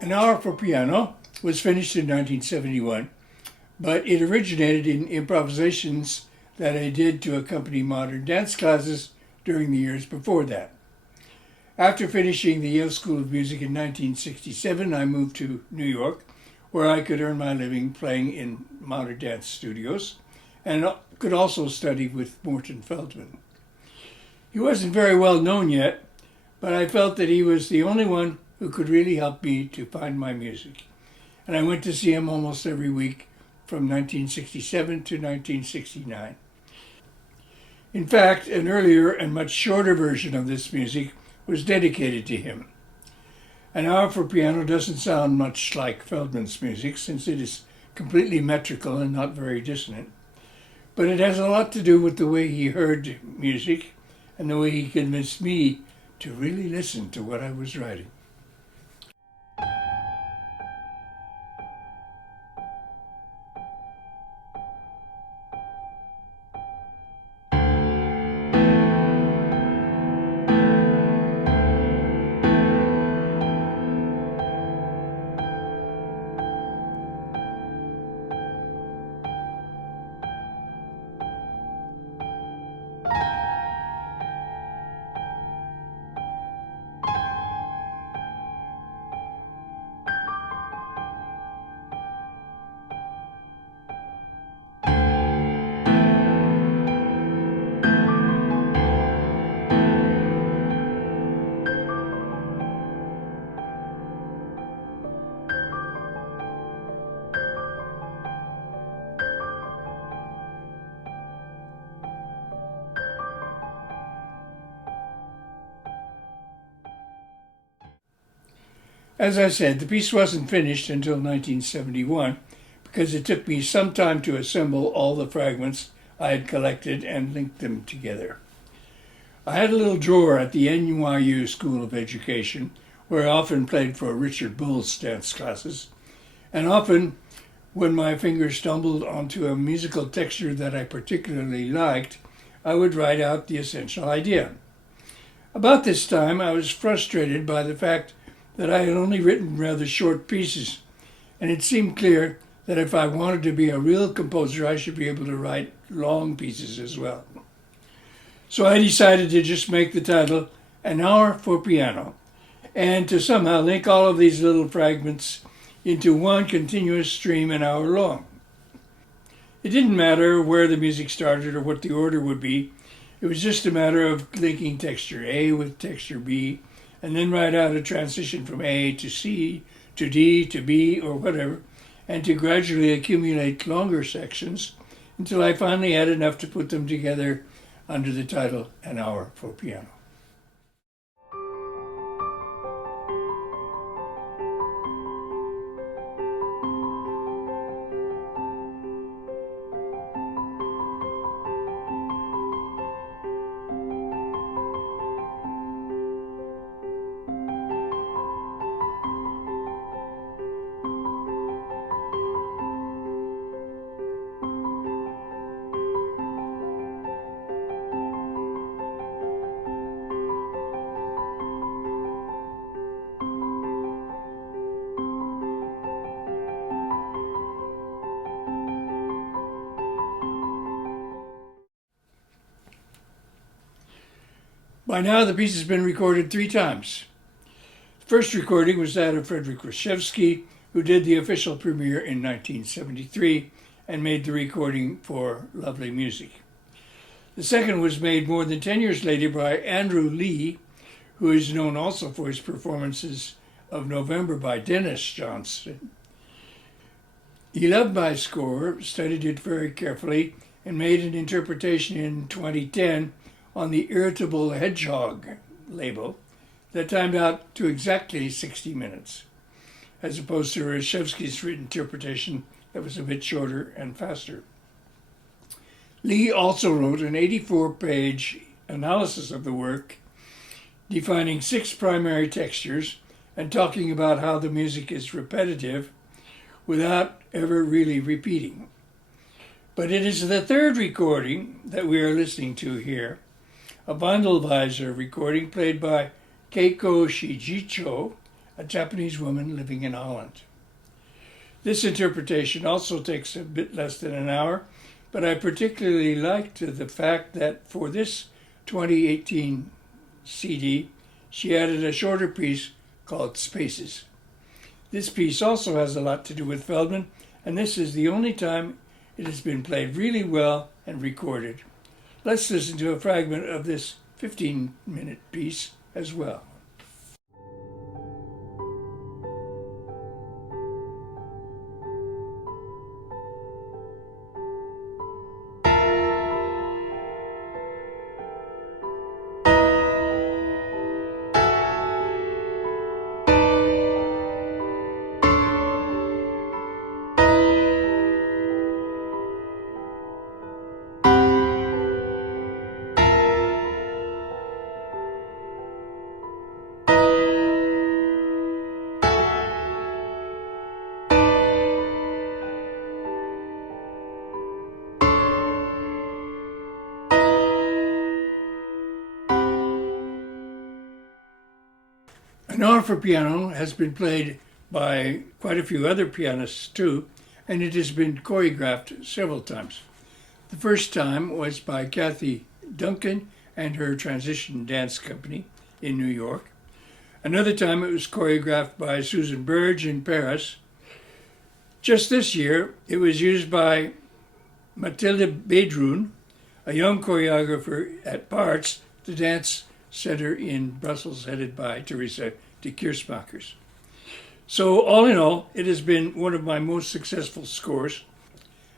An Hour for Piano was finished in 1971, but it originated in improvisations that I did to accompany modern dance classes during the years before that. After finishing the Yale School of Music in 1967, I moved to New York, where I could earn my living playing in modern dance studios, and could also study with Morton Feldman. He wasn't very well known yet, but I felt that he was the only one who could really help me to find my music. And I went to see him almost every week from 1967 to 1969. In fact, an earlier and much shorter version of this music was dedicated to him. An Hour for Piano doesn't sound much like Feldman's music, since it is completely metrical and not very dissonant. But it has a lot to do with the way he heard music and the way he convinced me to really listen to what I was writing. As I said, the piece wasn't finished until 1971 because it took me some time to assemble all the fragments I had collected and link them together. I had a little drawer at the NYU School of Education where I often played for Richard Bull's dance classes, and often when my fingers stumbled onto a musical texture that I particularly liked, I would write out the essential idea. About this time, I was frustrated by the fact that I had only written rather short pieces, and it seemed clear that if I wanted to be a real composer, I should be able to write long pieces as well. So I decided to just make the title An Hour for Piano, and to somehow link all of these little fragments into one continuous stream an hour long. It didn't matter where the music started or what the order would be. It was just a matter of linking texture A with texture B, and then write out a transition from A to C, to D, to B, or whatever, and to gradually accumulate longer sections until I finally had enough to put them together under the title An Hour for Piano. By now, the piece has been recorded 3 times. The first recording was that of Frederick Reshevsky, who did the official premiere in 1973 and made the recording for Lovely Music. The second was made more than 10 years later by Andrew Lee, who is known also for his performances of November by Dennis Johnson. He loved my score, studied it very carefully, and made an interpretation in 2010 on the Irritable Hedgehog label that timed out to exactly 60 minutes, as opposed to Reshevsky's interpretation that was a bit shorter and faster. Lee also wrote an 84-page analysis of the work, defining 6 primary textures and talking about how the music is repetitive without ever really repeating. But it is the third recording that we are listening to here, a Vandelweiser recording played by Keiko Shijicho a Japanese woman living in Holland. This interpretation also takes a bit less than an hour, but I particularly liked the fact that for this 2018 CD, she added a shorter piece called Spaces. This piece also has a lot to do with Feldman, and this is the only time it has been played really well and recorded. Let's listen to a fragment of this 15-minute piece as well. An hour for piano has been played by quite a few other pianists too, and it has been choreographed several times. The first time was by Kathy Duncan and her Transition Dance Company in New York. Another time it was choreographed by Susan Burge in Paris. Just this year, it was used by Mathilde Bedroun, a young choreographer at Parts, the dance center in Brussels headed by Teresa de Keersmakers. So all in all, it has been one of my most successful scores,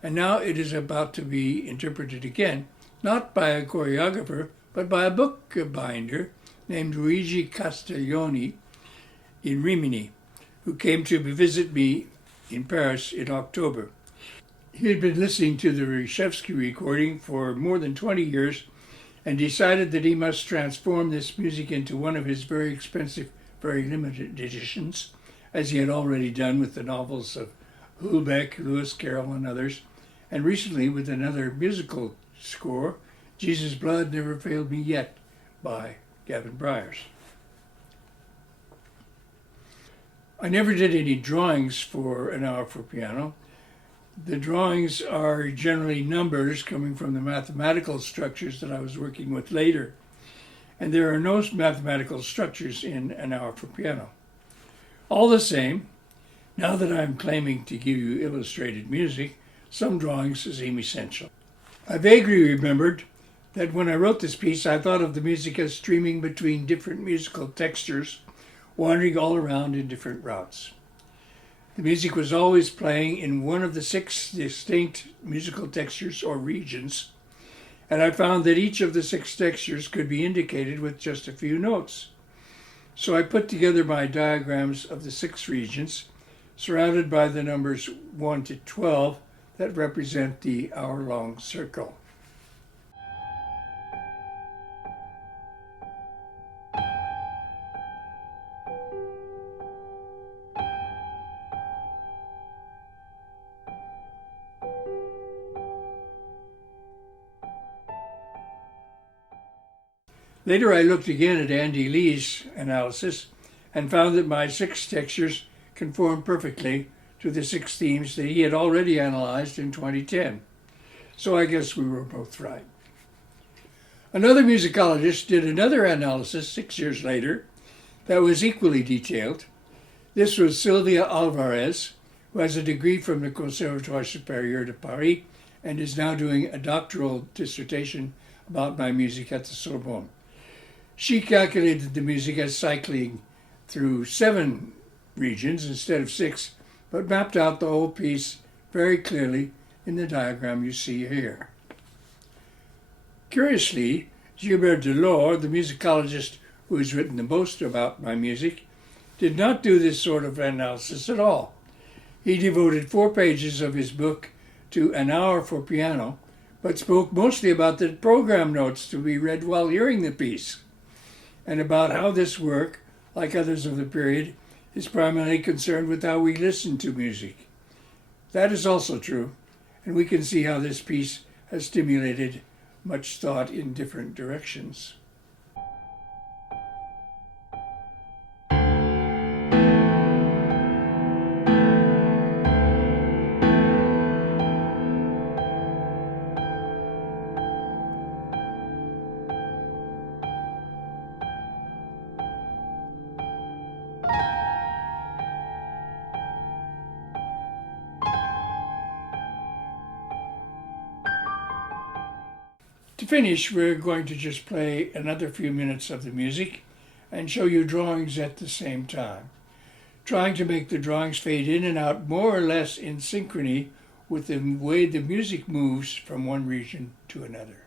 and now it is about to be interpreted again, not by a choreographer, but by a bookbinder named Luigi Castiglioni in Rimini, who came to visit me in Paris in October. He had been listening to the Reshevsky recording for more than 20 years and decided that he must transform this music into one of his very expensive, very limited editions, as he had already done with the novels of Houellebecq, Lewis Carroll, and others, and recently with another musical score, Jesus' Blood Never Failed Me Yet, by Gavin Bryars. I never did any drawings for An Hour for Piano. The drawings are generally numbers coming from the mathematical structures that I was working with later. And there are no mathematical structures in An Hour for Piano. All the same, now that I'm claiming to give you illustrated music, some drawings seem essential. I vaguely remembered that when I wrote this piece, I thought of the music as streaming between different musical textures, wandering all around in different routes. The music was always playing in one of the 6 distinct musical textures or regions, and I found that each of the 6 textures could be indicated with just a few notes. So I put together my diagrams of the 6 regions, surrounded by the numbers 1 to 12 that represent the hour-long circle. Later I looked again at Andy Lee's analysis and found that my 6 textures conform perfectly to the 6 themes that he had already analyzed in 2010. So I guess we were both right. Another musicologist did another analysis 6 years later that was equally detailed. This was Sylvia Alvarez, who has a degree from the Conservatoire Supérieur de Paris and is now doing a doctoral dissertation about my music at the Sorbonne. She calculated the music as cycling through 7 regions instead of 6, but mapped out the whole piece very clearly in the diagram you see here. Curiously, Gilbert Delors, the musicologist who has written the most about my music, did not do this sort of analysis at all. He devoted 4 pages of his book to An Hour for Piano, but spoke mostly about the program notes to be read while hearing the piece, and about how this work, like others of the period, is primarily concerned with how we listen to music. That is also true, and we can see how this piece has stimulated much thought in different directions. To finish, we're going to just play another few minutes of the music and show you drawings at the same time, trying to make the drawings fade in and out more or less in synchrony with the way the music moves from one region to another.